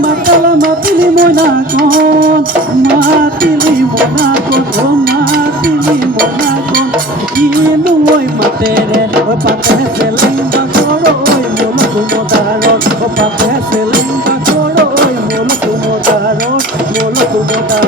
Matala matili mona kon, matili mona kon, matili mona kon. Kinu oi matere, oi patere seling bakoro, oi molo kumodaro, oi patere seling bakoro, oi molo kumodaro, molo kumodaro.